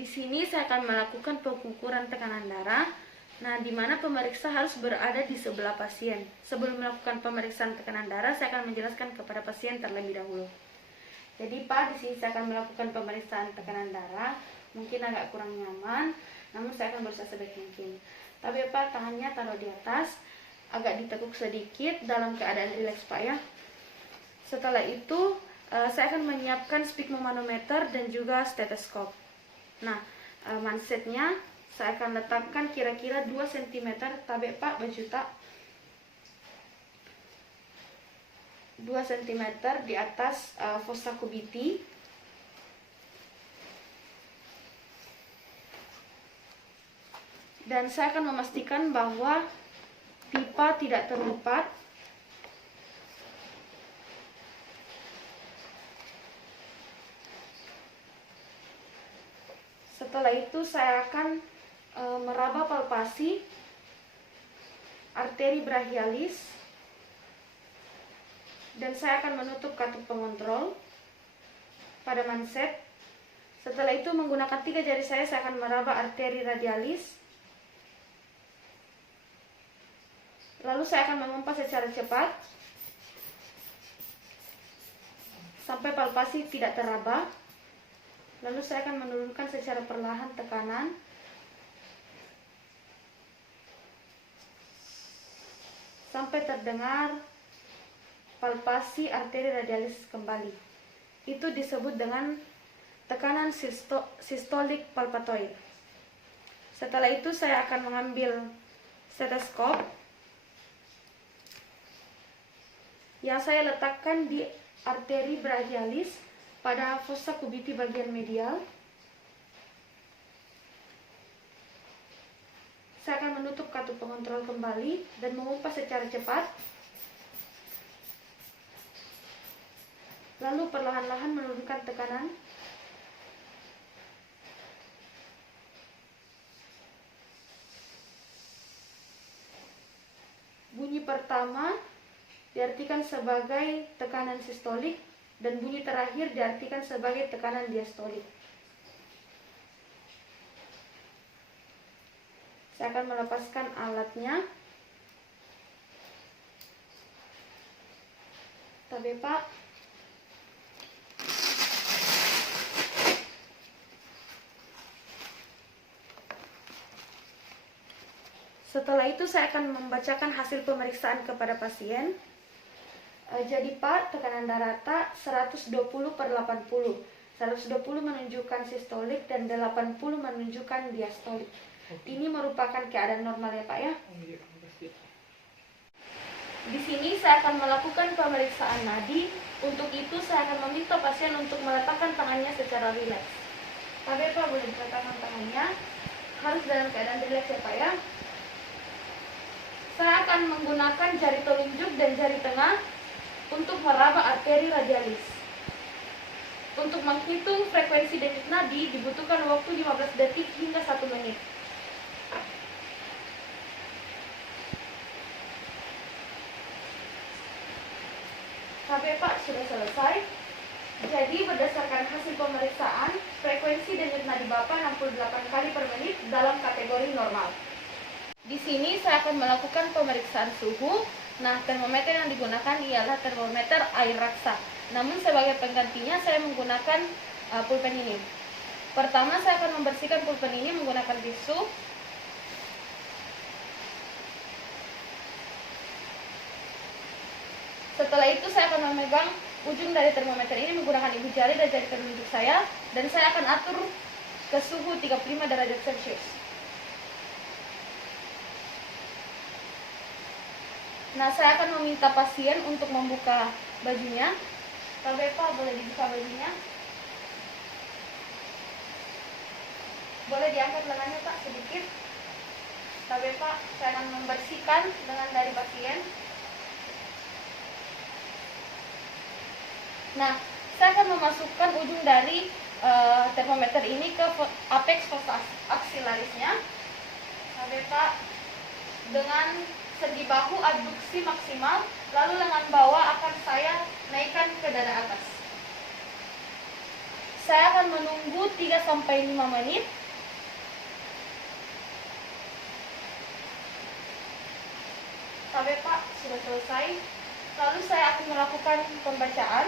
Di sini saya akan melakukan pengukuran tekanan darah. Nah, di mana pemeriksa harus berada di sebelah pasien. Sebelum melakukan pemeriksaan tekanan darah, saya akan menjelaskan kepada pasien terlebih dahulu. Jadi, Pak, di sini saya akan melakukan pemeriksaan tekanan darah. Mungkin agak kurang nyaman, namun saya akan berusaha sebaik mungkin. Tapi, Pak, tangannya taruh di atas, agak ditekuk sedikit dalam keadaan rileks, Pak, ya. Setelah itu, saya akan menyiapkan sphygmomanometer dan juga stetoskop. Nah, mansetnya saya akan letakkan kira-kira 2 cm, tabe Pak, baju tak 2 cm di atas fossa kubiti. Dan saya akan memastikan bahwa pipa tidak terlipat. Setelah itu saya akan meraba palpasi arteri brachialis dan saya akan menutup katup pengontrol pada manset. Setelah itu menggunakan 3 jari saya akan meraba arteri radialis. Lalu saya akan memompa secara cepat sampai palpasi tidak teraba. Lalu saya akan menurunkan secara perlahan tekanan sampai terdengar palpasi arteri radialis kembali. Itu disebut dengan tekanan sistolik palpatoid. Setelah itu saya akan mengambil stetoskop yang saya letakkan di arteri brachialis pada fossa kubiti bagian medial. Saya akan menutup katup pengontrol kembali dan memompa secara cepat. Lalu perlahan-lahan menurunkan tekanan. Bunyi pertama diartikan sebagai tekanan sistolik dan bunyi terakhir diartikan sebagai tekanan diastolik. Saya akan melepaskan alatnya. Tabe Pak. Setelah itu saya akan membacakan hasil pemeriksaan kepada pasien. Jadi Pak, tekanan darah tak 120/80. 120 menunjukkan sistolik dan 80 menunjukkan diastolik. Ini merupakan keadaan normal ya Pak ya. Di sini saya akan melakukan pemeriksaan nadi. Untuk itu saya akan meminta pasien untuk meletakkan tangannya secara rileks. Tapi Pak, boleh diletakkan tangannya. Harus dalam keadaan rileks ya Pak ya. Saya akan menggunakan jari telunjuk dan jari tengah untuk meraba arteri radialis. Untuk menghitung frekuensi denyut nadi dibutuhkan waktu 15 detik hingga 1 menit. Sampai Pak, sudah selesai. Jadi berdasarkan hasil pemeriksaan, frekuensi denyut nadi Bapak 68 kali per menit dalam kategori normal. Di sini saya akan melakukan pemeriksaan suhu. Nah, termometer yang digunakan ialah termometer air raksa. Namun sebagai penggantinya saya menggunakan pulpen ini. Pertama saya akan membersihkan pulpen ini menggunakan tisu. Setelah itu saya akan memegang ujung dari termometer ini menggunakan ibu jari dan jari telunjuk saya. Dan saya akan atur ke suhu 35 derajat Celcius. Nah, saya akan meminta pasien untuk membuka bajunya. Tapi Pak, boleh dibuka bajunya. Boleh diangkat lengannya Pak sedikit. Tapi Pak, saya akan membersihkan lengan dari pasien. Nah, saya akan memasukkan ujung dari termometer ini ke apex fossa axillarisnya. Tapi Pak, dengan sendi bahu abduksi maksimal, lalu lengan bawah akan saya naikkan ke dada atas. saya akan menunggu 3-5 menit. Sampai Pak sudah selesai. Lalu saya akan melakukan pembacaan.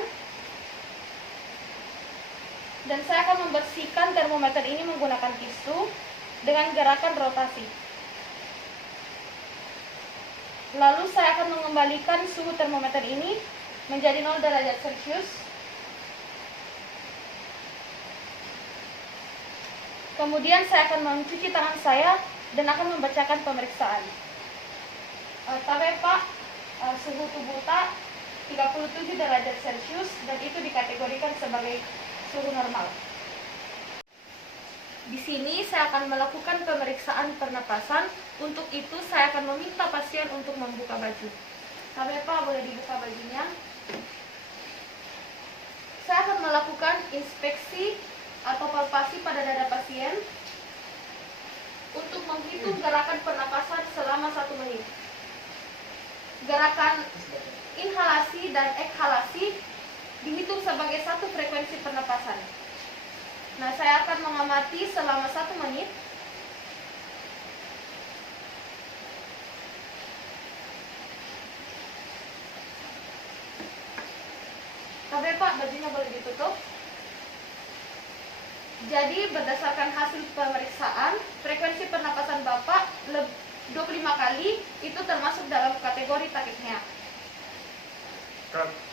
Dan saya akan membersihkan termometer ini menggunakan tisu dengan gerakan rotasi. Lalu saya akan mengembalikan suhu termometer ini menjadi 0 derajat Celcius. Kemudian saya akan mencuci tangan saya dan akan membacakan pemeriksaan. Tapi Pak, suhu tubuh Tak 37 derajat Celcius dan itu dikategorikan sebagai suhu normal. Di sini saya akan melakukan pemeriksaan pernapasan. Untuk itu saya akan meminta pasien untuk membuka baju. Tapi Pak, boleh dibuka bajunya. Saya akan melakukan inspeksi atau palpasi pada dada pasien untuk menghitung gerakan pernapasan selama 1 menit. Gerakan inhalasi dan ekhalasi dihitung sebagai satu frekuensi pernapasan. Nah, saya akan mengamati selama 1 menit. Tapi Pak, bajunya boleh ditutup. Jadi berdasarkan hasil pemeriksaan, frekuensi pernapasan Bapak 25 kali itu termasuk dalam kategori takipnya.